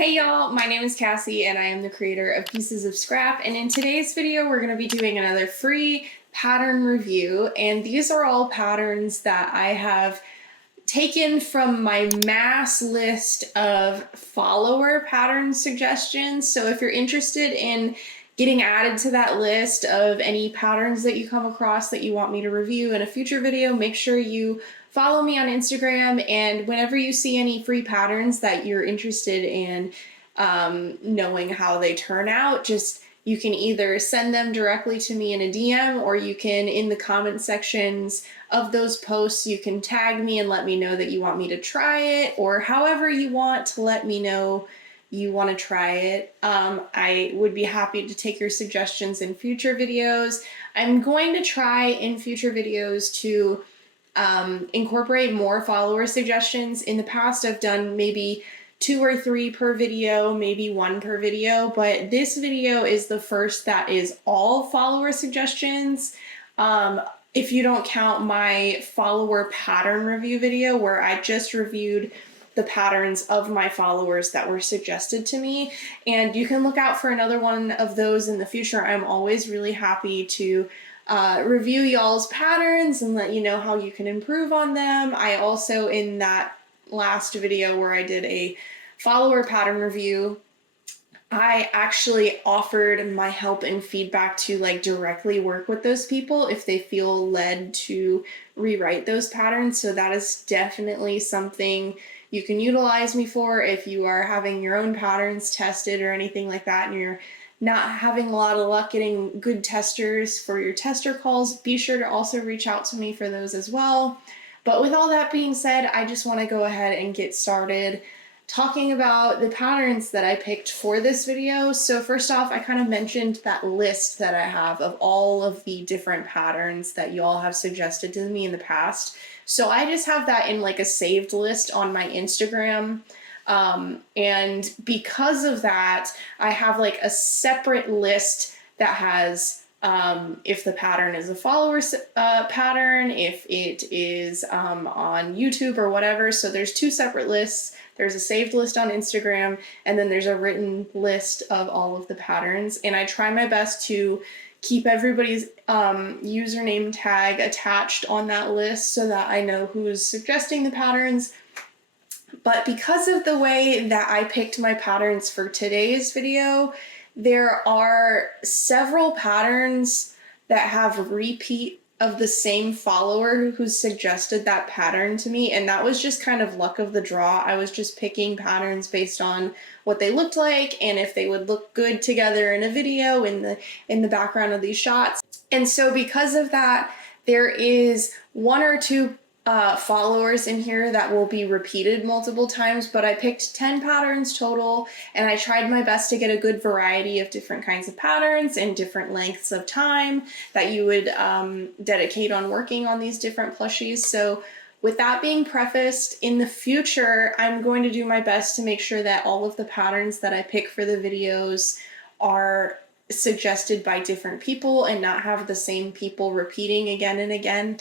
Hey y'all, my name is Cassie and I am the creator of Pieces of Scrap, and in today's video we're going to be doing another free pattern review, and these are all patterns that I have taken from my mass list of follower pattern suggestions. So if you're interested in getting added to that list of any patterns that you come across that you want me to review in a future video, make sure you follow me on Instagram, and whenever you see any free patterns that you're interested in knowing how they turn out, you can either send them directly to me in a DM, or you can, in the comment sections of those posts, you can tag me and let me know that you want me to try it, or however you want to let me know you want to try it. I would be happy to take your suggestions in future videos. I'm going to try in future videos to incorporate more follower suggestions. In the past, I've done maybe 2 or 3 per video, maybe 1 per video, but this video is the first that is all follower suggestions. If you don't count my follower pattern review video where I just reviewed the patterns of my followers that were suggested to me. And you can look out for another one of those in the future. I'm always really happy to review y'all's patterns and let you know how you can improve on them. I also, in that last video where I did a follower pattern review, I actually offered my help and feedback to directly work with those people if they feel led to rewrite those patterns. So that is definitely something you can utilize me for if you are having your own patterns tested or anything like that, and you're not having a lot of luck getting good testers for your tester calls. Be sure to also reach out to me for those as well. But with all that being said, I just want to go ahead and get started talking about the patterns that I picked for this video. So first off, I kind of mentioned that list that I have of all of the different patterns that you all have suggested to me in the past. So I just have that in a saved list on my Instagram. And because of that, I have a separate list that has if the pattern is a follower pattern, if it is on YouTube or whatever. So there's 2 separate lists. There's a saved list on Instagram, and then there's a written list of all of the patterns. And I try my best to keep everybody's username tag attached on that list so that I know who's suggesting the patterns. But because of the way that I picked my patterns for today's video, there are several patterns that have repeat of the same follower who suggested that pattern to me, and that was just kind of luck of the draw. I was just picking patterns based on what they looked like and if they would look good together in a video in the background of these shots. And so because of that, there is 1 or 2 followers in here that will be repeated multiple times, but I picked 10 patterns total, and I tried my best to get a good variety of different kinds of patterns and different lengths of time that you would dedicate on working on these different plushies. So with that being prefaced, in the future, I'm going to do my best to make sure that all of the patterns that I pick for the videos are suggested by different people and not have the same people repeating again and again.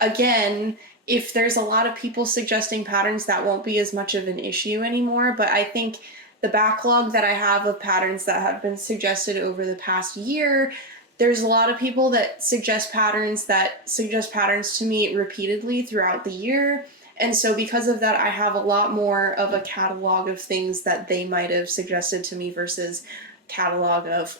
Again, if there's a lot of people suggesting patterns, that won't be as much of an issue anymore, but I think the backlog that I have of patterns that have been suggested over the past year, there's a lot of people that suggest patterns to me repeatedly throughout the year. And so because of that, I have a lot more of a catalog of things that they might have suggested to me versus catalog of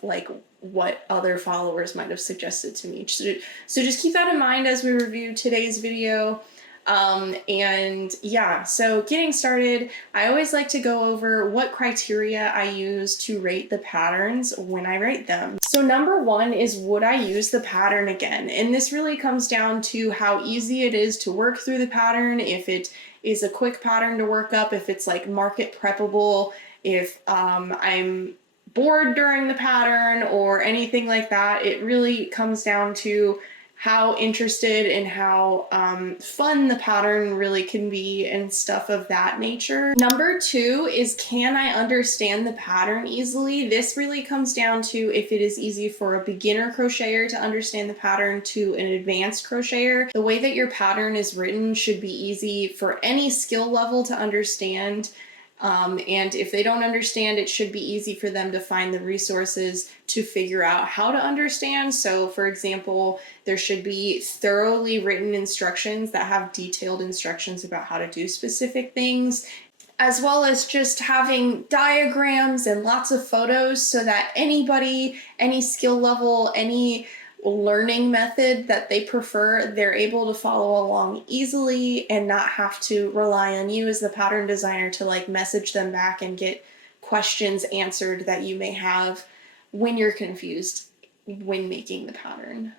what other followers might have suggested to me. So just keep that in mind as we review today's video. And yeah, so getting started, I always like to go over what criteria I use to rate the patterns when I rate them. So number 1 is, would I use the pattern again? And this really comes down to how easy it is to work through the pattern, if it is a quick pattern to work up, if it's market preppable, if I'm bored during the pattern or anything like that. It really comes down to how interested and how fun the pattern really can be and stuff of that nature. Number 2 is, can I understand the pattern easily? This really comes down to if it is easy for a beginner crocheter to understand the pattern to an advanced crocheter. The way that your pattern is written should be easy for any skill level to understand. And if they don't understand, it should be easy for them to find the resources to figure out how to understand. So for example, there should be thoroughly written instructions that have detailed instructions about how to do specific things, as well as just having diagrams and lots of photos so that anybody, any skill level, any learning method that they prefer, they're able to follow along easily and not have to rely on you as the pattern designer to like message them back and get questions answered that you may have when you're confused when making the pattern.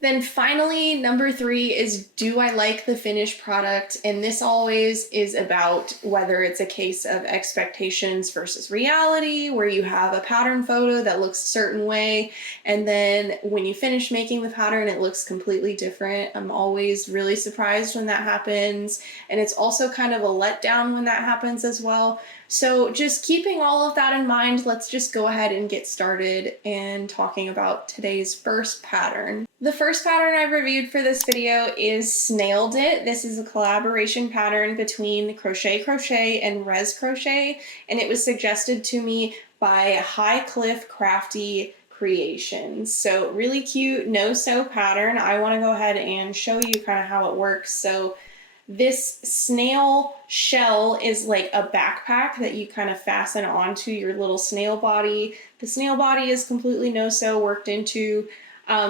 Then finally, number 3 is, do I like the finished product? And this always is about whether it's a case of expectations versus reality, where you have a pattern photo that looks a certain way, and then when you finish making the pattern, it looks completely different. I'm always really surprised when that happens, and it's also kind of a letdown when that happens as well. So just keeping all of that in mind, let's just go ahead and get started and talking about today's first pattern. The first pattern I reviewed for this video is Snailed It. This is a collaboration pattern between Crochet and Res Crochet, and it was suggested to me by High Cliff Crafty Creations. So really cute no-sew pattern. I want to go ahead and show you kind of how it works. So this snail shell is like a backpack that you kind of fasten onto your little snail body. The snail body is completely no-sew, worked into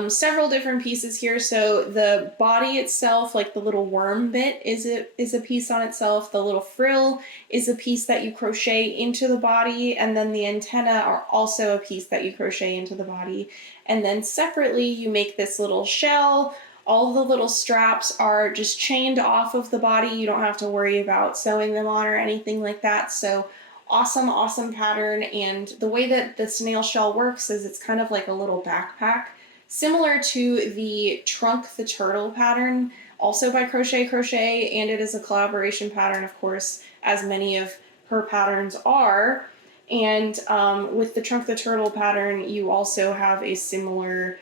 several different pieces here. So the body itself, like the little worm bit, is a piece on itself. The little frill is a piece that you crochet into the body, and then the antenna are also a piece that you crochet into the body. And then separately, you make this little shell. All the little straps are just chained off of the body. You don't have to worry about sewing them on or anything like that. So awesome, awesome pattern. And the way that the snail shell works is it's kind of like a little backpack, similar to the Trunk the Turtle pattern, also by Crochet, and it is a collaboration pattern, of course, as many of her patterns are. And with the Trunk the Turtle pattern, you also have a similar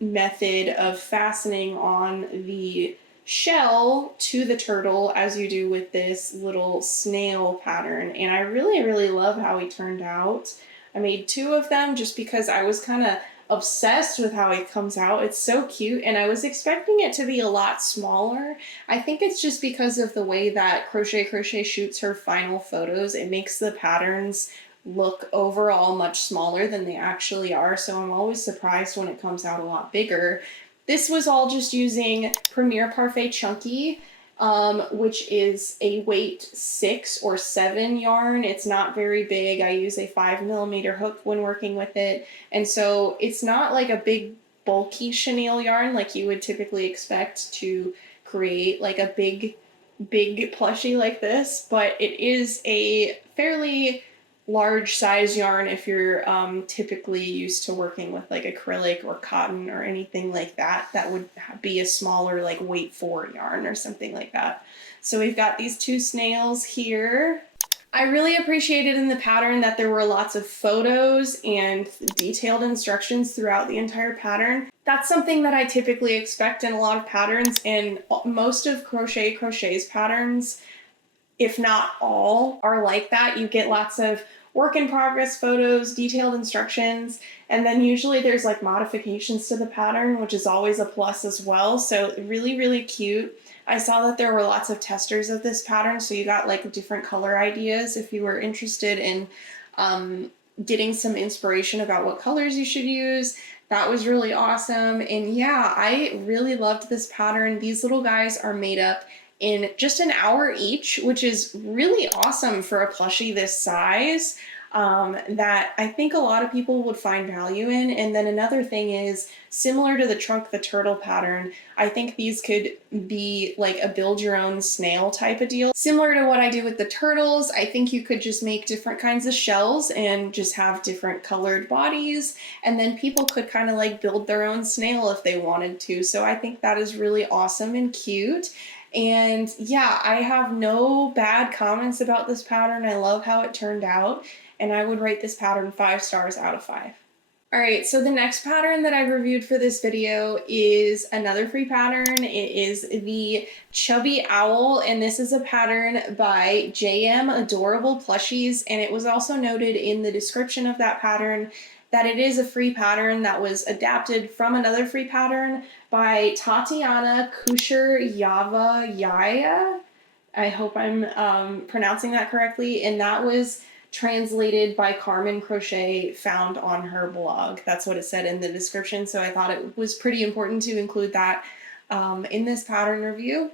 method of fastening on the shell to the turtle as you do with this little snail pattern. And I really, really love how he turned out. I made 2 of them just because I was kind of obsessed with how it comes out. It's so cute, and I was expecting it to be a lot smaller. I think it's just because of the way that Crochet shoots her final photos. It makes the patterns look overall much smaller than they actually are, so I'm always surprised when it comes out a lot bigger. This was all just using Premier Parfait Chunky, which is a weight 6 or 7 yarn. It's not very big. I use a 5mm hook when working with it, and so it's not like a big bulky chenille yarn like you would typically expect to create like a big plushie like this, but it is a fairly large size yarn if you're typically used to working with like acrylic or cotton or anything like that. That would be a smaller like weight 4 yarn or something like that. So we've got these 2 snails here. I really appreciated in the pattern that there were lots of photos and detailed instructions throughout the entire pattern. That's something that I typically expect in a lot of patterns, and most of Crochet's patterns, if not all, are like that. You get lots of work in progress photos, detailed instructions, and then usually there's like modifications to the pattern, which is always a plus as well. So really, really cute. I saw that there were lots of testers of this pattern, so you got like different color ideas if you were interested in getting some inspiration about what colors you should use. That was really awesome. And yeah, I really loved this pattern. These little guys are made up in just an hour each, which is really awesome for a plushie this size, that I think a lot of people would find value in. And then another thing is, similar to the Trunk the Turtle pattern, I think these could be like a build your own snail type of deal. Similar to what I do with the turtles, I think you could just make different kinds of shells and just have different colored bodies, and then people could kind of like build their own snail if they wanted to. So I think that is really awesome and cute. And yeah, I have no bad comments about this pattern. I love how it turned out, and I would rate this pattern 5 stars out of 5. Alright, so the next pattern that I reviewed for this video is another free pattern. It is the Chubby Owl, and this is a pattern by JM Adorable Plushies, and it was also noted in the description of that pattern that it is a free pattern that was adapted from another free pattern by Tatiana Kusher-Yava-Yaya. I hope I'm pronouncing that correctly, and that was translated by Carmen Crochet, found on her blog. That's what it said in the description, so I thought it was pretty important to include that in this pattern review.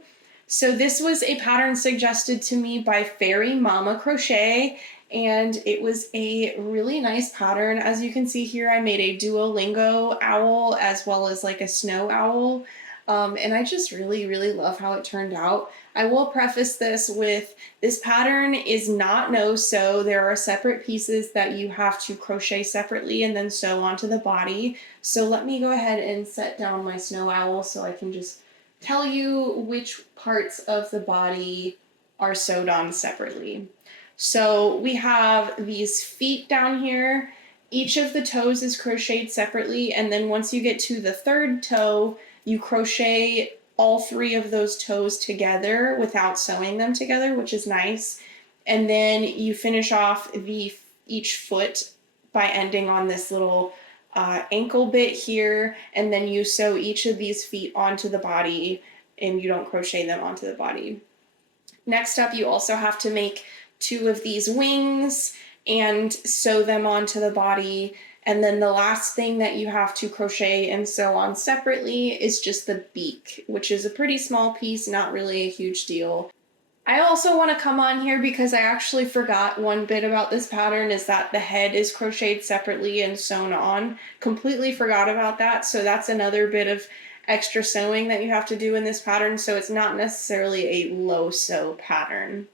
So this was a pattern suggested to me by Fairy Mama Crochet, and it was a really nice pattern. As you can see here, I made a Duolingo owl as well as like a snow owl. And I just really love how it turned out. I will preface this with this pattern is not no-sew. There are separate pieces that you have to crochet separately and then sew onto the body. So let me go ahead and set down my snow owl so I can just tell you which parts of the body are sewed on separately. So we have these feet down here. Each of the toes is crocheted separately, and then once you get to the third toe, you crochet all three of those toes together without sewing them together, which is nice. And then you finish off each foot by ending on this little ankle bit here, and then you sew each of these feet onto the body, and you don't crochet them onto the body. Next up, you also have to make two of these wings and sew them onto the body. And then the last thing that you have to crochet and sew on separately is just the beak, which is a pretty small piece, not really a huge deal. I also want to come on here because I actually forgot one bit about this pattern, is that the head is crocheted separately and sewn on. Completely forgot about that, so that's another bit of extra sewing that you have to do in this pattern, so it's not necessarily a low sew pattern.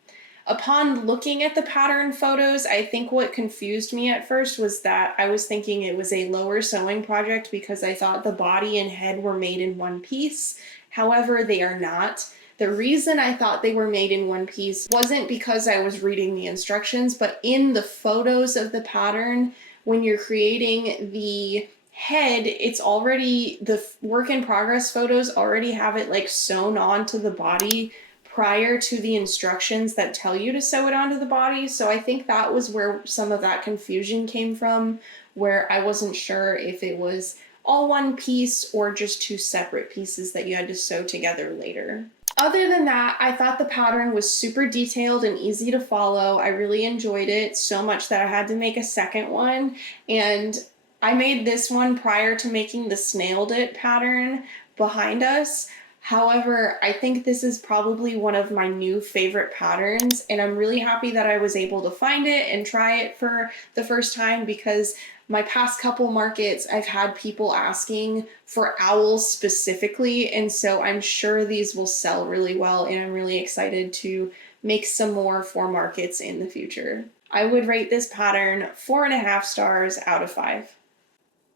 Upon looking at the pattern photos, I think what confused me at first was that I was thinking it was a lower sewing project because I thought the body and head were made in one piece. However, they are not. The reason I thought they were made in one piece wasn't because I was reading the instructions, but in the photos of the pattern, when you're creating the head, it's already, the work in progress photos already have it like sewn onto the body prior to the instructions that tell you to sew it onto the body. So I think that was where some of that confusion came from, where I wasn't sure if it was all one piece or just two separate pieces that you had to sew together later. Other than that, I thought the pattern was super detailed and easy to follow. I really enjoyed it so much that I had to make a second one, and I made this one prior to making the Snailed It pattern behind us. However, I think this is probably one of my new favorite patterns, and I'm really happy that I was able to find it and try it for the first time, because my past couple markets, I've had people asking for owls specifically, and so I'm sure these will sell really well, and I'm really excited to make some more for markets in the future. I would rate this pattern 4.5 stars out of 5.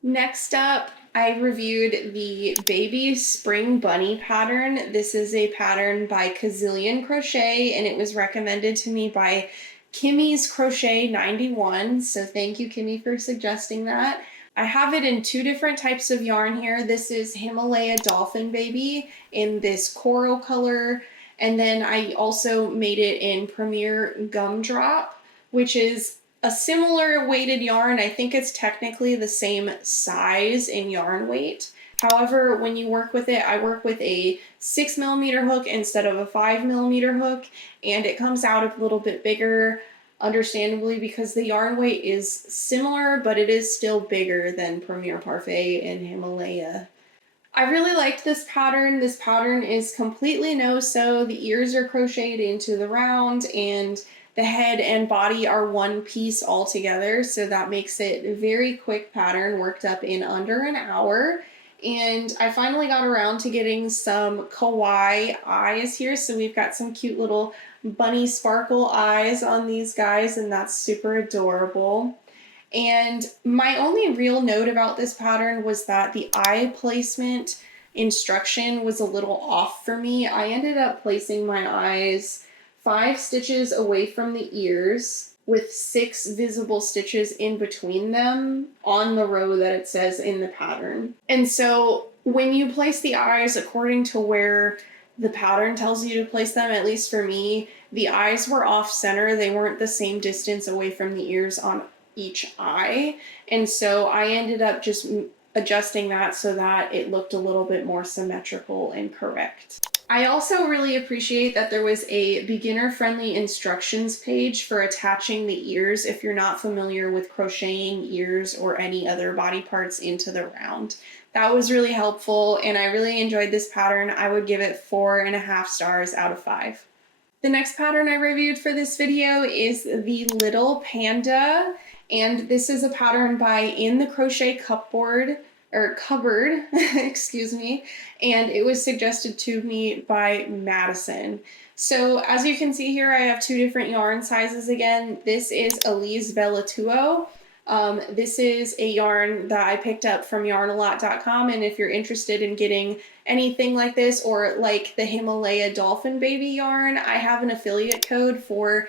Next up, I reviewed the Baby Spring Bunny pattern. This is a pattern by Kazillion Crochet, and it was recommended to me by Kimmy's Crochet 91, so thank you, Kimmy, for suggesting that. I have it in two different types of yarn here. This is Himalaya Dolphin Baby in this coral color, and then I also made it in Premier Gumdrop, which is a similar weighted yarn. I think it's technically the same size in yarn weight. However, when you work with it, I work with a 6mm hook instead of a 5mm hook, and it comes out a little bit bigger, understandably, because the yarn weight is similar, but it is still bigger than Premier Parfait and Himalaya. I really liked this pattern. This pattern is completely no-sew. The ears are crocheted into the round, and the head and body are one piece all together, so that makes it a very quick pattern, worked up in under an hour. And I finally got around to getting some kawaii eyes here, so we've got some cute little bunny sparkle eyes on these guys, and that's super adorable. And my only real note about this pattern was that the eye placement instruction was a little off for me. I ended up placing my eyes 5 stitches away from the ears, with 6 visible stitches in between them on the row that it says in the pattern. And so when you place the eyes according to where the pattern tells you to place them, at least for me, the eyes were off center. They weren't the same distance away from the ears on each eye. And so I ended up just adjusting that so that it looked a little bit more symmetrical and correct. I also really appreciate that there was a beginner-friendly instructions page for attaching the ears if you're not familiar with crocheting ears or any other body parts into the round. That was really helpful, and I really enjoyed this pattern. I would give it 4.5 stars out of 5. The next pattern I reviewed for this video is the Little Panda, and this is a pattern by In the Crochet Cupboard, or Cupboard, excuse me, and it was suggested to me by Madison. So as you can see here, I have 2 different yarn sizes again. This is Elise Velatuo. This is a yarn that I picked up from yarnalot.com, and if you're interested in getting anything like this or like the Himalaya Dolphin Baby yarn, I have an affiliate code for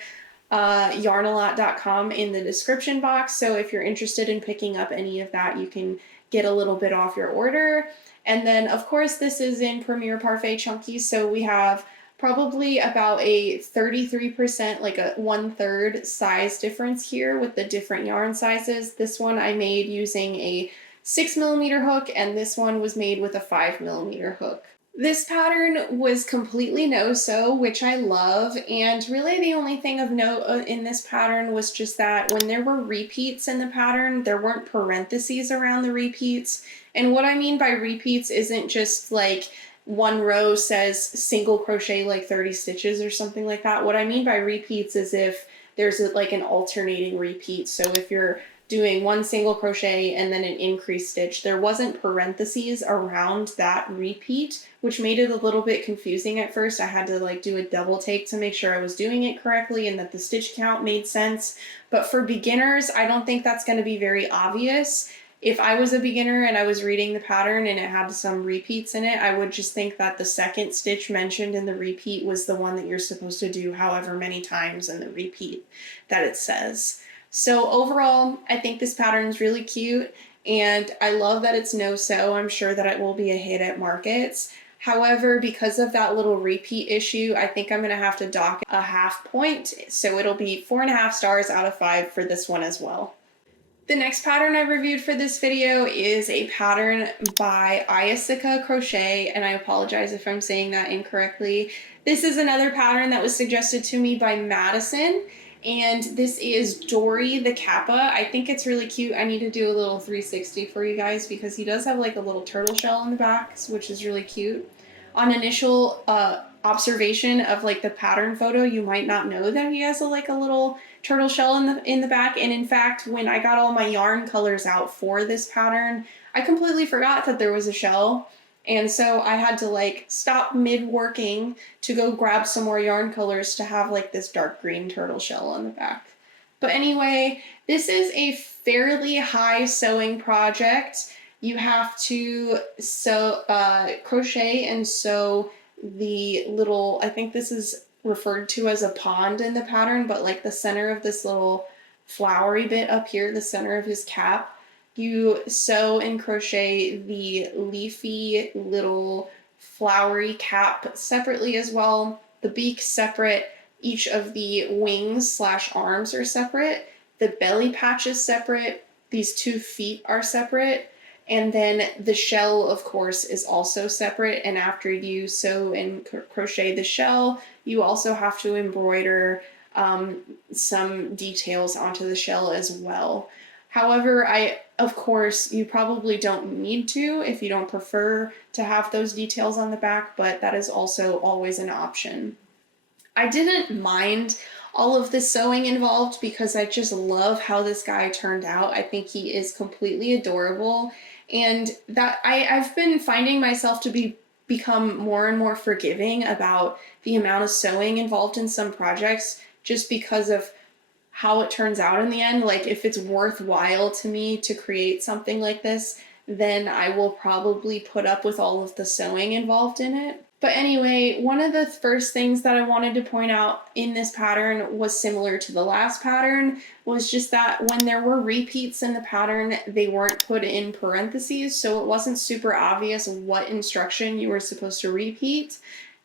yarnalot.com in the description box, so if you're interested in picking up any of that, you can get a little bit off your order. And then of course this is in Premier Parfait Chunky, so we have probably about a 33%, like a 1/3 size difference here with the different yarn sizes. This one I made using a 6mm hook, and this one was made with a 5mm hook. This pattern was completely no-sew, which I love, and really the only thing of note in this pattern was just that when there were repeats in the pattern, there weren't parentheses around the repeats. And what I mean by repeats isn't just like one row says single crochet like 30 stitches or something like that. What I mean by repeats is if there's like an alternating repeat. So if you're doing 1 single crochet and then an increased stitch, there wasn't parentheses around that repeat, which made it a little bit confusing at first. I had to like do a double take to make sure I was doing it correctly and that the stitch count made sense. But for beginners, I don't think that's going to be very obvious. If I was a beginner and I was reading the pattern and it had some repeats in it, I would just think that the second stitch mentioned in the repeat was the one that you're supposed to do however many times in the repeat that it says. So overall, I think this pattern is really cute, and I love that it's no-sew. I'm sure that it will be a hit at markets. However, because of that little repeat issue, I think I'm going to have to dock a 1/2 point, so it'll be 4.5 stars out of 5 for this one as well. The next pattern I reviewed for this video is a pattern by Ayasika Crochet, and I apologize if I'm saying that incorrectly. This is another pattern that was suggested to me by Madison, and this is Dori the Kappa. I think it's really cute. I need to do a little 360 for you guys because he does have like a little turtle shell in the back, which is really cute. On initial observation of like the pattern photo, you might not know that he has a little turtle shell in the back, and in fact when I got all my yarn colors out for this pattern, I completely forgot that there was a shell, and so I had to like stop mid-working to go grab some more yarn colors to have like this dark green turtle shell on the back. But anyway, this is a fairly high sewing project. You have to crochet and sew the little, I think this is referred to as a pond in the pattern, but like the center of this little flowery bit up here, the center of his cap, you sew and crochet the leafy little flowery cap separately as well. The beak separate, each of the wings / arms are separate, the belly patch is separate, these 2 feet are separate, and then the shell, of course, is also separate. And after you sew and crochet the shell, you also have to embroider some details onto the shell as well. However, of course, you probably don't need to if you don't prefer to have those details on the back, but that is also always an option. I didn't mind all of the sewing involved because I just love how this guy turned out. I think he is completely adorable, and that I've been finding myself to become more and more forgiving about the amount of sewing involved in some projects just because of how it turns out in the end. Like if it's worthwhile to me to create something like this, then I will probably put up with all of the sewing involved in it. But anyway, one of the first things that I wanted to point out in this pattern was similar to the last pattern, was just that when there were repeats in the pattern, they weren't put in parentheses, so it wasn't super obvious what instruction you were supposed to repeat.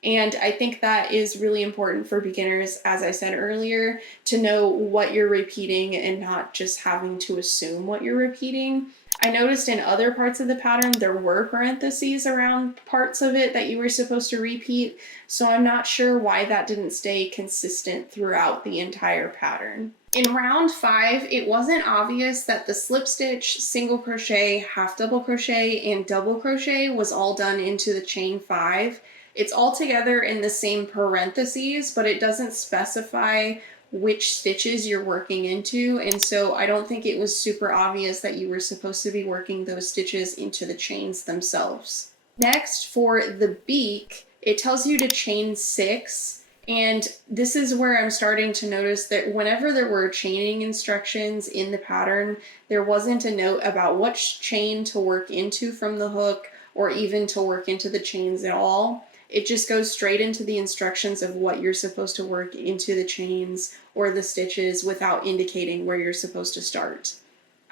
And I think that is really important for beginners, as I said earlier, to know what you're repeating and not just having to assume what you're repeating. I noticed in other parts of the pattern there were parentheses around parts of it that you were supposed to repeat, so I'm not sure why that didn't stay consistent throughout the entire pattern. In round 5, it wasn't obvious that the slip stitch, single crochet, half double crochet, and double crochet was all done into the chain 5. It's all together in the same parentheses, but it doesn't specify which stitches you're working into, and so I don't think it was super obvious that you were supposed to be working those stitches into the chains themselves. Next, for the beak, it tells you to chain 6, and this is where I'm starting to notice that whenever there were chaining instructions in the pattern, there wasn't a note about which chain to work into from the hook or even to work into the chains at all. It just goes straight into the instructions of what you're supposed to work into the chains or the stitches without indicating where you're supposed to start.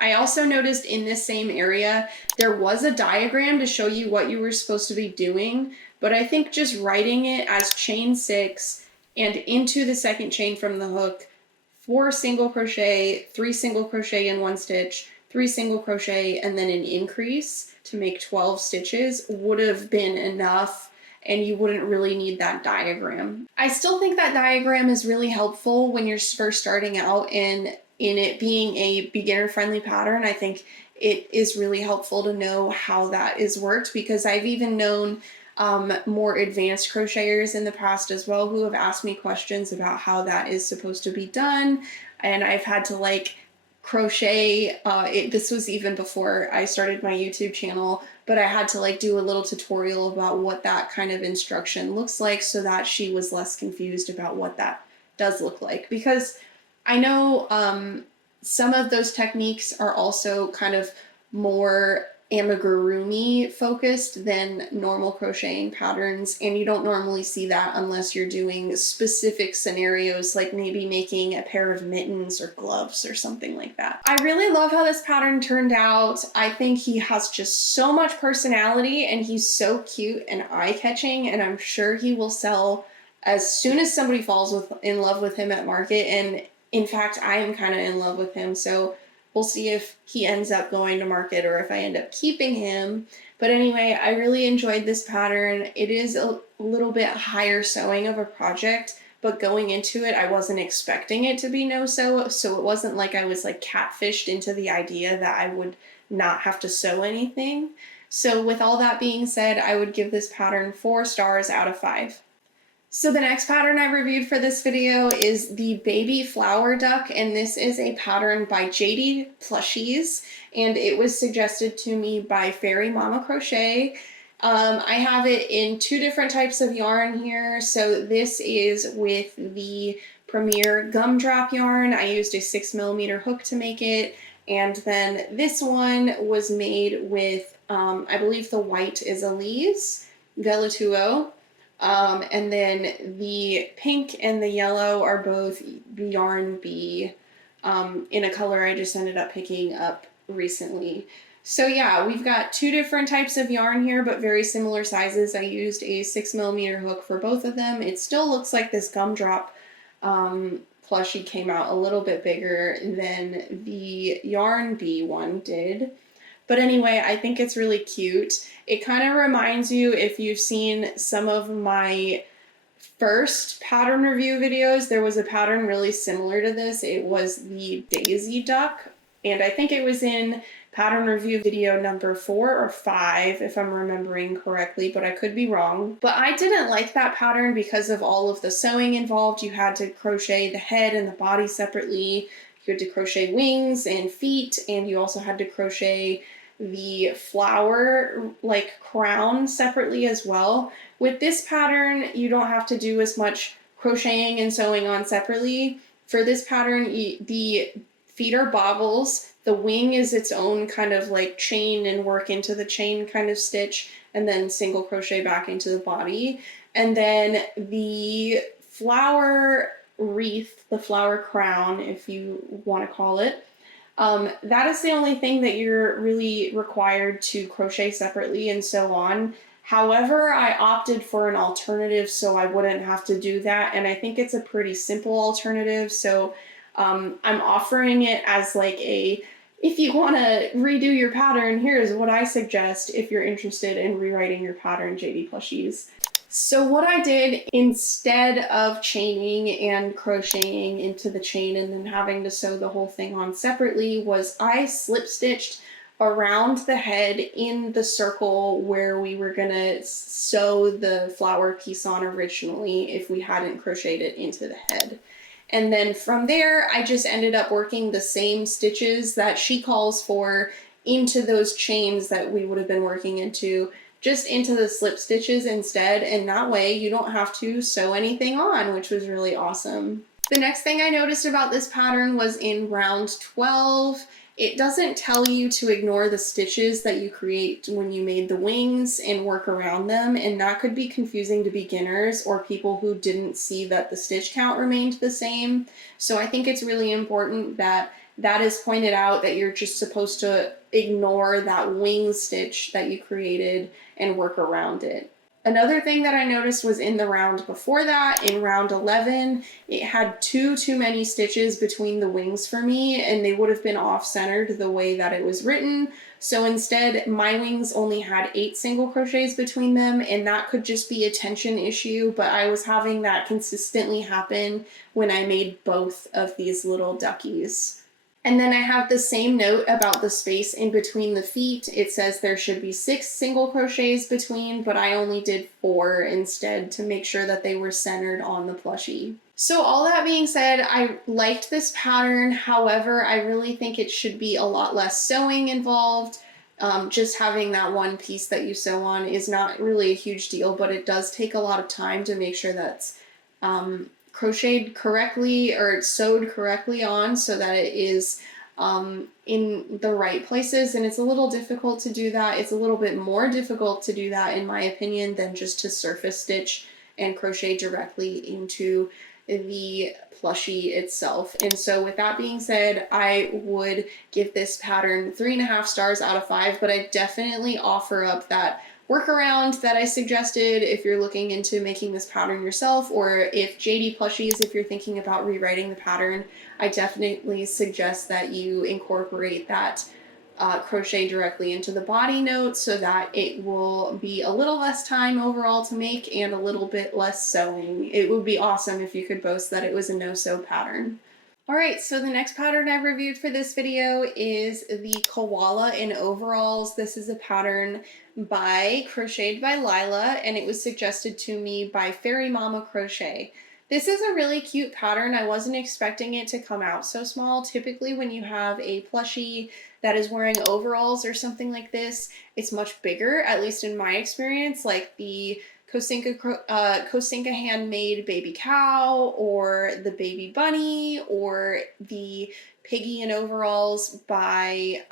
I also noticed in this same area, there was a diagram to show you what you were supposed to be doing, but I think just writing it as chain 6 and into the second chain from the hook, 4 single crochet, 3 single crochet in one stitch, 3 single crochet, and then an increase to make 12 stitches would have been enough, and you wouldn't really need that diagram. I still think that diagram is really helpful when you're first starting out, and in it being a beginner-friendly pattern, I think it is really helpful to know how that is worked, because I've even known more advanced crocheters in the past as well who have asked me questions about how that is supposed to be done, and I've had to like crochet, this was even before I started my YouTube channel, but I had to like do a little tutorial about what that kind of instruction looks like so that she was less confused about what that does look like. Because I know some of those techniques are also kind of more amigurumi focused than normal crocheting patterns, and you don't normally see that unless you're doing specific scenarios like maybe making a pair of mittens or gloves or something like that. I really love how this pattern turned out. I think he has just so much personality and he's so cute and eye-catching, and I'm sure he will sell as soon as somebody falls in love with him at market, and in fact I am kind of in love with him, so we'll see if he ends up going to market or if I end up keeping him. But anyway, I really enjoyed this pattern. It is a little bit higher sewing of a project, but going into it, I wasn't expecting it to be no sew, so it wasn't like I was like catfished into the idea that I would not have to sew anything. So with all that being said, I would give this pattern 4 stars out of 5. So the next pattern I reviewed for this video is the Baby Flower Duck, and this is a pattern by JD Plushies, and it was suggested to me by Fairy Mama Crochet. I have it in 2 different types of yarn here. So this is with the Premier Gumdrop yarn. I used a 6mm hook to make it, and then this one was made with, I believe the white is Elise Velutuo. And then the pink and the yellow are both Yarn Bee, in a color I just ended up picking up recently. So yeah, we've got 2 different types of yarn here, but very similar sizes. I used a 6mm hook for both of them. It still looks like this Gumdrop plushie came out a little bit bigger than the Yarn Bee one did. But anyway, I think it's really cute. It kind of reminds you, if you've seen some of my first pattern review videos, there was a pattern really similar to this. It was the Daisy Duck, and I think it was in pattern review video number 4 or 5, if I'm remembering correctly, but I could be wrong. But I didn't like that pattern because of all of the sewing involved. You had to crochet the head and the body separately. You had to crochet wings and feet, and you also had to crochet the flower like crown separately as well. With this pattern, you don't have to do as much crocheting and sewing on separately. For this pattern, the feet are bobbles. The wing is its own kind of like chain and work into the chain kind of stitch, and then single crochet back into the body. And then the flower wreath, the flower crown, if you want to call it, that is the only thing that you're really required to crochet separately and sew on. However, I opted for an alternative so I wouldn't have to do that, and I think it's a pretty simple alternative, so I'm offering it as like a, if you want to redo your pattern, here's what I suggest if you're interested in rewriting your pattern, JD Plushies. So what I did instead of chaining and crocheting into the chain and then having to sew the whole thing on separately was I slip stitched around the head in the circle where we were gonna sew the flower piece on originally if we hadn't crocheted it into the head. And then from there, I just ended up working the same stitches that she calls for into those chains that we would have been working into, just into the slip stitches instead, and that way you don't have to sew anything on, which was really awesome. The next thing I noticed about this pattern was in round 12, it doesn't tell you to ignore the stitches that you create when you made the wings and work around them, and that could be confusing to beginners or people who didn't see that the stitch count remained the same. So I think it's really important that that is pointed out, that you're just supposed to ignore that wing stitch that you created and work around it. Another thing that I noticed was in the round before that, in round 11, it had too many stitches between the wings for me, and they would have been off-centered the way that it was written. So instead, my wings only had 8 single crochets between them, and that could just be a tension issue, but I was having that consistently happen when I made both of these little duckies. And then I have the same note about the space in between the feet. It says there should be 6 single crochets between, but I only did 4 instead to make sure that they were centered on the plushie. So all that being said, I liked this pattern. However, I really think it should be a lot less sewing involved. Just having that one piece that you sew on is not really a huge deal, but it does take a lot of time to make sure that's crocheted correctly or sewed correctly on so that it is in the right places, and it's a little difficult to do that. It's a little bit more difficult to do that in my opinion than just to surface stitch and crochet directly into the plushie itself. And so with that being said, I would give this pattern 3.5 stars out of 5, but I definitely offer up that workaround that I suggested if you're looking into making this pattern yourself, or if JD Plushies, if you're thinking about rewriting the pattern, I definitely suggest that you incorporate that crochet directly into the body note so that it will be a little less time overall to make and a little bit less sewing. It would be awesome if you could boast that it was a no-sew pattern. Alright, so the next pattern I reviewed for this video is the Koala in Overalls. This is a pattern crocheted by Lila, and it was suggested to me by Fairy Mama Crochet. This is a really cute pattern. I wasn't expecting it to come out so small. Typically when you have a plushie that is wearing overalls or something like this, it's much bigger, at least in my experience, like the Kosinka handmade baby cow, or the baby bunny, or the piggy in overalls by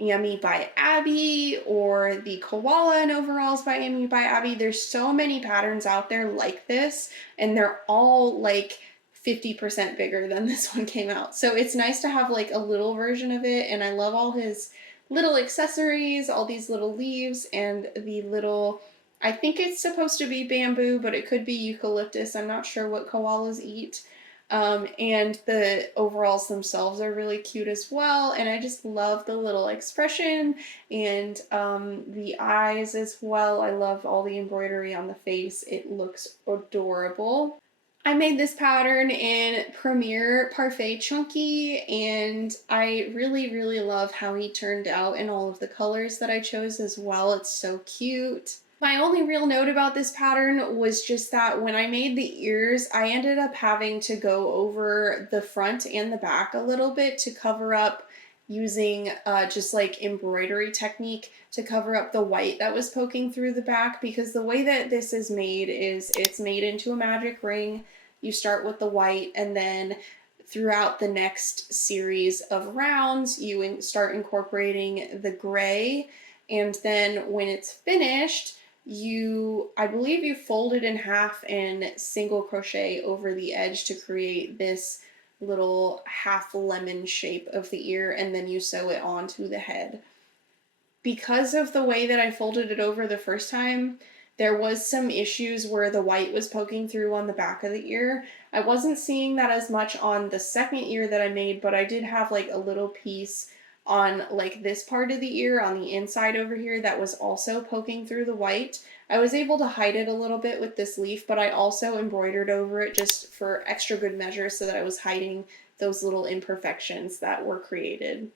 Yummy by Abby, or the koala in overalls by Yummy by Abby. There's so many patterns out there like this, and they're all like 50% bigger than this one came out. So it's nice to have like a little version of it, and I love all his little accessories, all these little leaves, and the little, I think it's supposed to be bamboo, but it could be eucalyptus. I'm not sure what koalas eat. And the overalls themselves are really cute as well, and I just love the little expression and the eyes as well. I love all the embroidery on the face. It looks adorable. I made this pattern in Premier Parfait Chunky, and I really love how he turned out in all of the colors that I chose as well. It's so cute. My only real note about this pattern was just that when I made the ears, I ended up having to go over the front and the back a little bit to cover up, using just like embroidery technique to cover up the white that was poking through the back, because the way that this is made is it's made into a magic ring. You start with the white, and then throughout the next series of rounds, you start incorporating the gray, and then when it's finished, I believe you fold it in half and single crochet over the edge to create this little half lemon shape of the ear, and then you sew it onto the head. Because of the way that I folded it over the first time, there was some issues where the white was poking through on the back of the ear. I wasn't seeing that as much on the second ear that I made, but I did have like a little piece on like this part of the ear on the inside over here that was also poking through the white. I was able to hide it a little bit with this leaf, but I also embroidered over it just for extra good measure so that I was hiding those little imperfections that were created.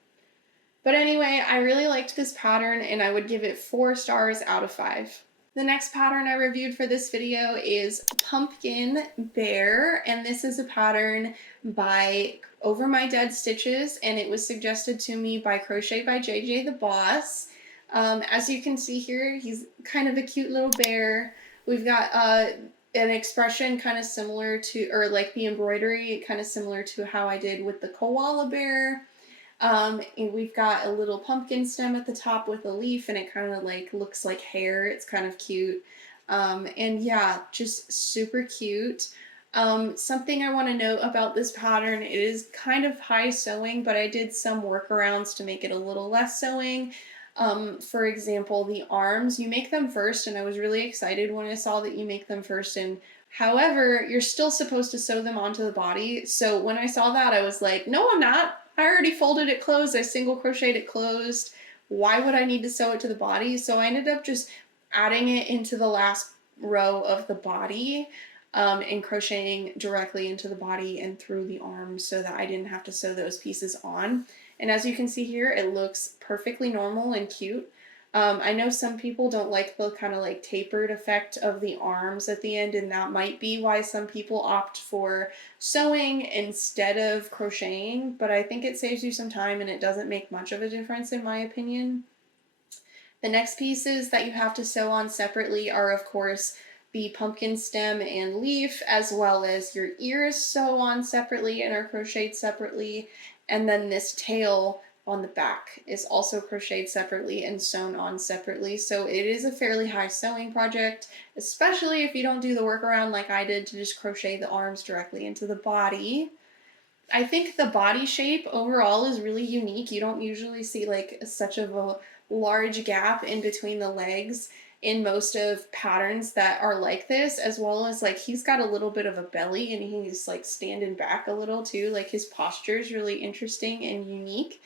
But anyway, I really liked this pattern and I would give it 4 stars out of 5. The next pattern I reviewed for this video is Pumpkin Bear, and this is a pattern by Over My Dead Stitches, and it was suggested to me by Crochet by JJ the Boss. As you can see here, he's kind of a cute little bear. We've got an expression kind of similar to, or like the embroidery, kind of similar to how I did with the koala bear. And we've got a little pumpkin stem at the top with a leaf, and it kind of like looks like hair. It's kind of cute. And yeah, just super cute. Something I want to note about this pattern, it is kind of high sewing, but I did some workarounds to make it a little less sewing. For example, the arms, you make them first, and I was really excited when I saw that you make them first, and however, you're still supposed to sew them onto the body. So when I saw that, I was like, no, I'm not. I already folded it closed. I single crocheted it closed. Why would I need to sew it to the body? So I ended up just adding it into the last row of the body and crocheting directly into the body and through the arms so that I didn't have to sew those pieces on. And as you can see here, it looks perfectly normal and cute. I know some people don't like the kind of like tapered effect of the arms at the end, and that might be why some people opt for sewing instead of crocheting, but I think it saves you some time and it doesn't make much of a difference in my opinion. The next pieces that you have to sew on separately are, of course, the pumpkin stem and leaf, as well as your ears sew on separately and are crocheted separately, and then this tail on the back is also crocheted separately and sewn on separately. So it is a fairly high sewing project, especially if you don't do the workaround like I did to just crochet the arms directly into the body. I think the body shape overall is really unique. You don't usually see like such of a large gap in between the legs in most of patterns that are like this, as well as like he's got a little bit of a belly and he's like standing back a little too. Like his posture is really interesting and unique.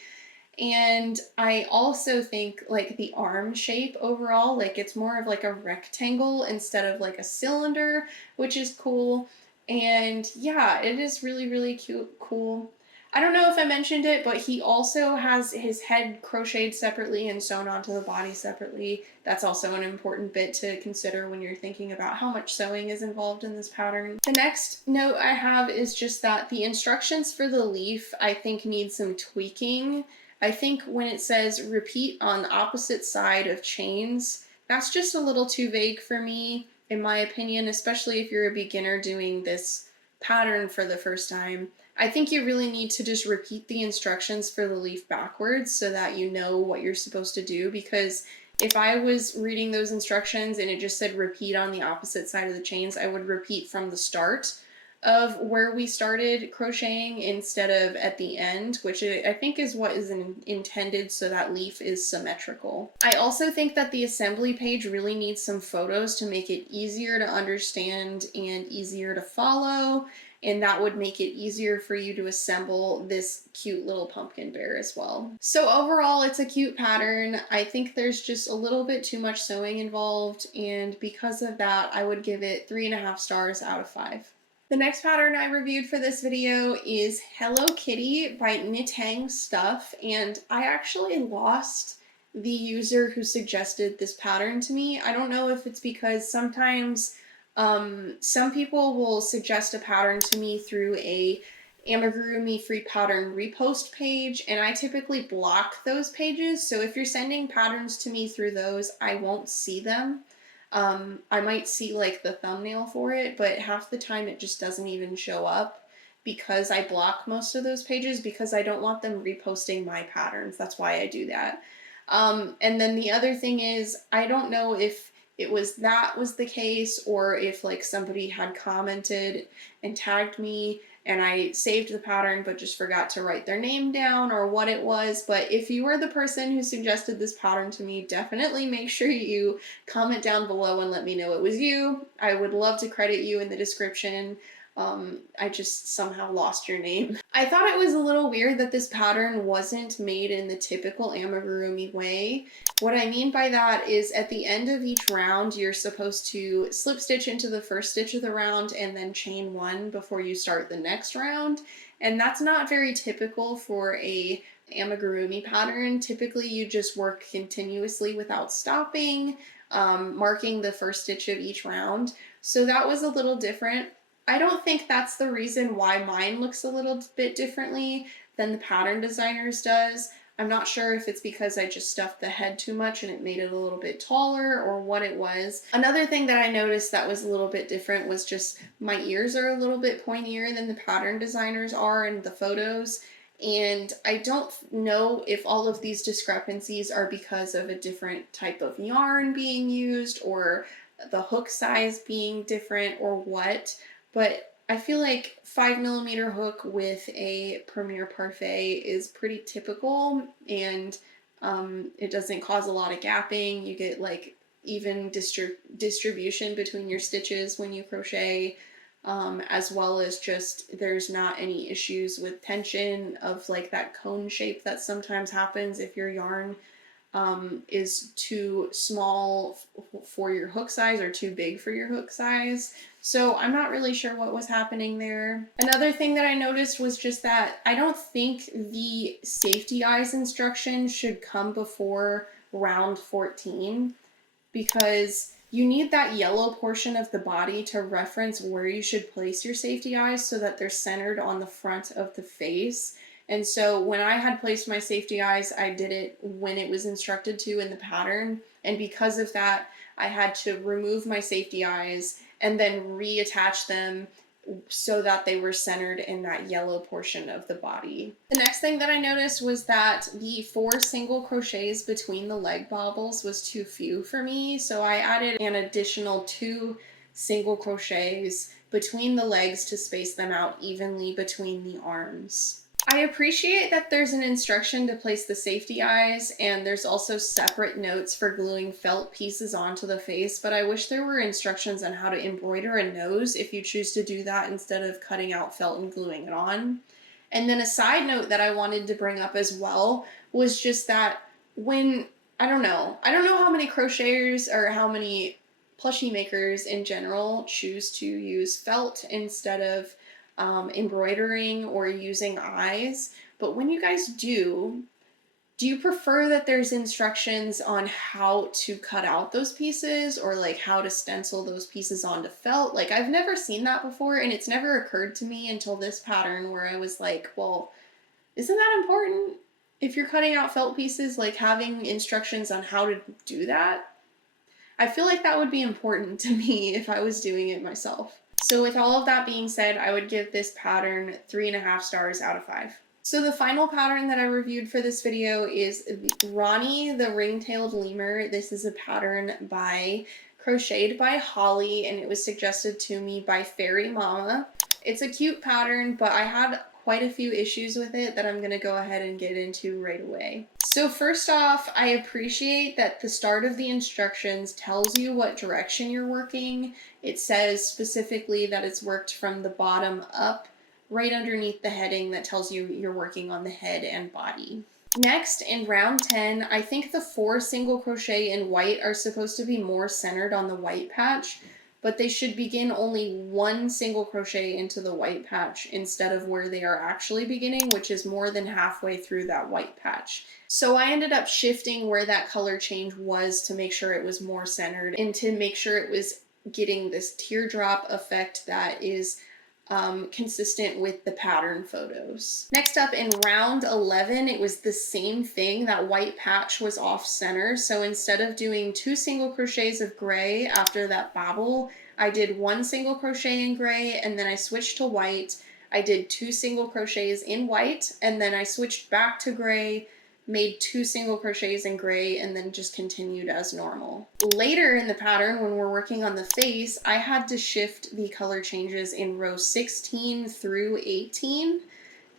And I also think like the arm shape overall, like it's more of like a rectangle instead of like a cylinder, which is cool. And yeah, it is really, really cute, cool. I don't know if I mentioned it, but he also has his head crocheted separately and sewn onto the body separately. That's also an important bit to consider when you're thinking about how much sewing is involved in this pattern. The next note I have is just that the instructions for the leaf, I think, need some tweaking. I think when it says repeat on the opposite side of chains, that's just a little too vague for me, in my opinion, especially if you're a beginner doing this pattern for the first time. I think you really need to just repeat the instructions for the leaf backwards so that you know what you're supposed to do, because if I was reading those instructions and it just said repeat on the opposite side of the chains, I would repeat from the start of where we started crocheting instead of at the end, which I think is what is intended so that leaf is symmetrical. I also think that the assembly page really needs some photos to make it easier to understand and easier to follow, and that would make it easier for you to assemble this cute little pumpkin bear as well. So overall, it's a cute pattern. I think there's just a little bit too much sewing involved, and because of that, I would give it 3.5 stars out of 5. The next pattern I reviewed for this video is Hello Kitty by Knitang Stuff, and I actually lost the user who suggested this pattern to me. I don't know if it's because sometimes some people will suggest a pattern to me through a Amigurumi free pattern repost page, and I typically block those pages, so if you're sending patterns to me through those, I won't see them. I might see like the thumbnail for it, but half the time it just doesn't even show up. because I block most of those pages because I don't want them reposting my patterns. That's why I do that. And then the other thing is, I don't know if that was the case, or if like somebody had commented and tagged me and I saved the pattern but just forgot to write their name down, or what it was. But if you were the person who suggested this pattern to me, definitely make sure you comment down below and let me know it was you. I would love to credit you in the description. I just somehow lost your name. I thought it was a little weird that this pattern wasn't made in the typical amigurumi way. What I mean by that is at the end of each round, you're supposed to slip stitch into the first stitch of the round and then chain one before you start the next round. And that's not very typical for a amigurumi pattern. Typically you just work continuously without stopping, marking the first stitch of each round. So that was a little different. I don't think that's the reason why mine looks a little bit differently than the pattern designer's does. I'm not sure if it's because I just stuffed the head too much and it made it a little bit taller, or what it was. Another thing that I noticed that was a little bit different was just my ears are a little bit pointier than the pattern designers are in the photos. And I don't know if all of these discrepancies are because of a different type of yarn being used, or the hook size being different, or what. But I feel like 5mm hook with a Premier Parfait is pretty typical, and it doesn't cause a lot of gapping. You get like even distribution between your stitches when you crochet, as well as just there's not any issues with tension of like that cone shape that sometimes happens if your yarn is too small for your hook size or too big for your hook size. So I'm not really sure what was happening there. Another thing that I noticed was just that I don't think the safety eyes instruction should come before round 14, because you need that yellow portion of the body to reference where you should place your safety eyes so that they're centered on the front of the face. And so when I had placed my safety eyes, I did it when it was instructed to in the pattern. And because of that, I had to remove my safety eyes and then reattach them so that they were centered in that yellow portion of the body. The next thing that I noticed was that the 4 single crochets between the leg bobbles was too few for me. So I added an additional 2 single crochets between the legs to space them out evenly between the arms. I appreciate that there's an instruction to place the safety eyes, and there's also separate notes for gluing felt pieces onto the face, but I wish there were instructions on how to embroider a nose if you choose to do that instead of cutting out felt and gluing it on. And then a side note that I wanted to bring up as well was just that when, I don't know how many crocheters or how many plushie makers in general choose to use felt instead of embroidering or using eyes, but when you guys do you prefer that there's instructions on how to cut out those pieces, or like how to stencil those pieces onto felt? Like, I've never seen that before, and it's never occurred to me until this pattern where I was like, well, isn't that important if you're cutting out felt pieces, like having instructions on how to do that? I feel like that would be important to me if I was doing it myself. So with all of that being said, I would give this pattern 3.5 stars out of 5. So the final pattern that I reviewed for this video is Rony, the ring-tailed lemur. This is a pattern crocheted by Holly, and it was suggested to me by Fairy Mama. It's a cute pattern, but I had quite a few issues with it that I'm going to go ahead and get into right away. So first off, I appreciate that the start of the instructions tells you what direction you're working. It says specifically that it's worked from the bottom up, right underneath the heading that tells you you're working on the head and body. Next, in round 10, I think the 4 single crochet in white are supposed to be more centered on the white patch, but they should begin only 1 single crochet into the white patch instead of where they are actually beginning, which is more than halfway through that white patch. So I ended up shifting where that color change was to make sure it was more centered and to make sure it was getting this teardrop effect that is consistent with the pattern photos. Next up, in round 11, it was the same thing. That white patch was off center, so instead of doing 2 single crochets of gray after that bobble, I did 1 single crochet in gray, and then I switched to white. I did 2 single crochets in white, and then I switched back to gray, made 2 single crochets in gray, and then just continued as normal. Later in the pattern, when we're working on the face, I had to shift the color changes in row 16 through 18,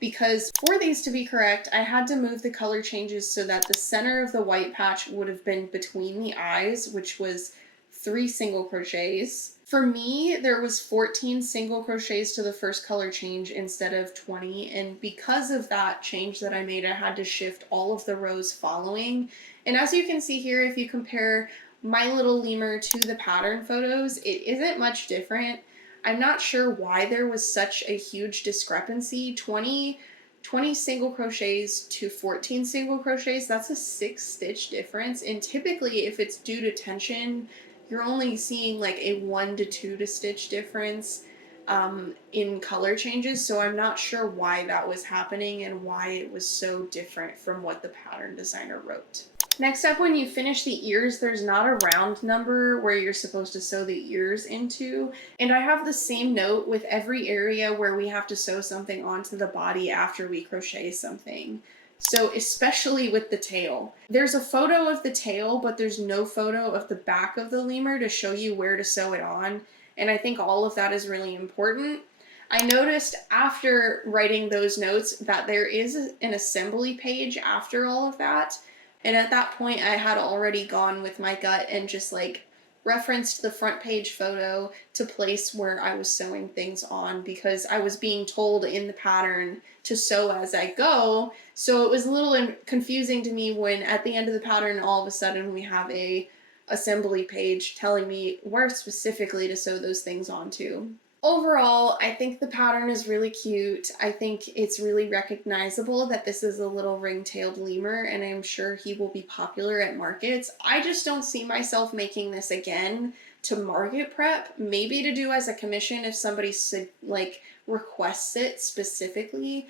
because for these to be correct, I had to move the color changes so that the center of the white patch would have been between the eyes, which was 3 single crochets. For me, there was 14 single crochets to the first color change instead of 20, and because of that change that I made, I had to shift all of the rows following. And as you can see here, if you compare my little lemur to the pattern photos, it isn't much different. I'm not sure why there was such a huge discrepancy. 20 single crochets to 14 single crochets, that's a 6-stitch difference. And typically, if it's due to tension, you're only seeing like a 1 to 2 stitch difference in color changes. So I'm not sure why that was happening and why it was so different from what the pattern designer wrote. Next up, when you finish the ears, there's not a round number where you're supposed to sew the ears into. And I have the same note with every area where we have to sew something onto the body after we crochet something. So especially with the tail. There's a photo of the tail, but there's no photo of the back of the lemur to show you where to sew it on. And I think all of that is really important. I noticed after writing those notes that there is an assembly page after all of that. And at that point, I had already gone with my gut and just like referenced the front page photo to place where I was sewing things on, because I was being told in the pattern to sew as I go. So it was a little confusing to me when at the end of the pattern, all of a sudden we have a assembly page telling me where specifically to sew those things onto. Overall, I think the pattern is really cute. I think it's really recognizable that this is a little ring-tailed lemur, and I'm sure he will be popular at markets. I just don't see myself making this again to market prep, maybe to do as a commission if somebody like requests it specifically.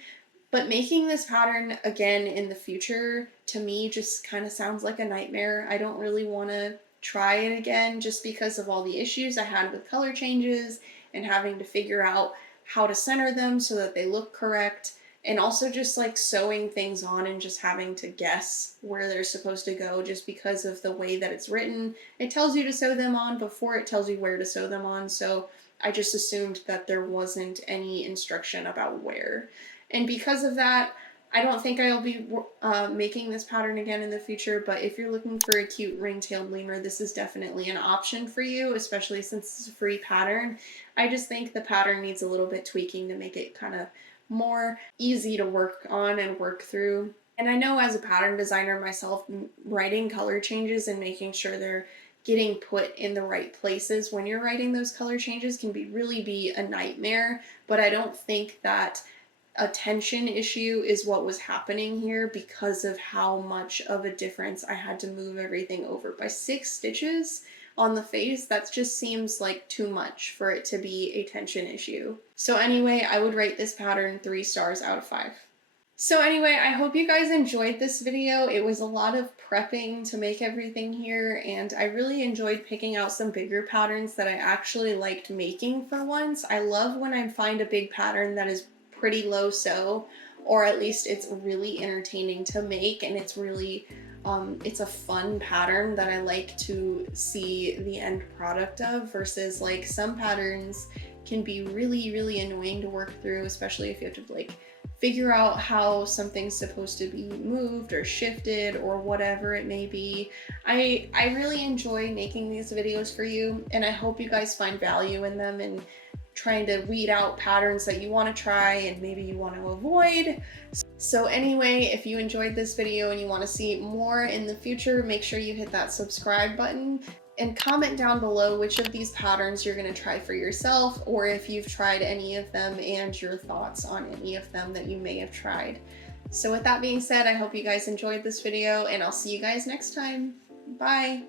But making this pattern again in the future, to me, just kind of sounds like a nightmare. I don't really want to try it again just because of all the issues I had with color changes and having to figure out how to center them so that they look correct, and also just like sewing things on and just having to guess where they're supposed to go just because of the way that it's written. It tells you to sew them on before it tells you where to sew them on, so I just assumed that there wasn't any instruction about where. And because of that, I don't think I'll be making this pattern again in the future, but if you're looking for a cute ring-tailed lemur, this is definitely an option for you, especially since it's a free pattern. I just think the pattern needs a little bit tweaking to make it kind of more easy to work on and work through. And I know as a pattern designer myself, writing color changes and making sure they're getting put in the right places when you're writing those color changes can really be a nightmare, but I don't think that a tension issue is what was happening here because of how much of a difference I had to move everything over. By 6 stitches on the face, that just seems like too much for it to be a tension issue. So anyway, I would rate this pattern 3 stars out of 5. So anyway, I hope you guys enjoyed this video. It was a lot of prepping to make everything here, and I really enjoyed picking out some bigger patterns that I actually liked making for once. I love when I find a big pattern that is pretty low sew, or at least it's really entertaining to make, and it's really it's a fun pattern that I like to see the end product of, versus like some patterns can be really annoying to work through, especially if you have to like figure out how something's supposed to be moved or shifted or whatever it may be. I really enjoy making these videos for you, and I hope you guys find value in them and trying to weed out patterns that you want to try and maybe you want to avoid. So anyway, if you enjoyed this video and you want to see more in the future, make sure you hit that subscribe button and comment down below which of these patterns you're going to try for yourself, or if you've tried any of them and your thoughts on any of them that you may have tried. So with that being said, I hope you guys enjoyed this video, and I'll see you guys next time. Bye!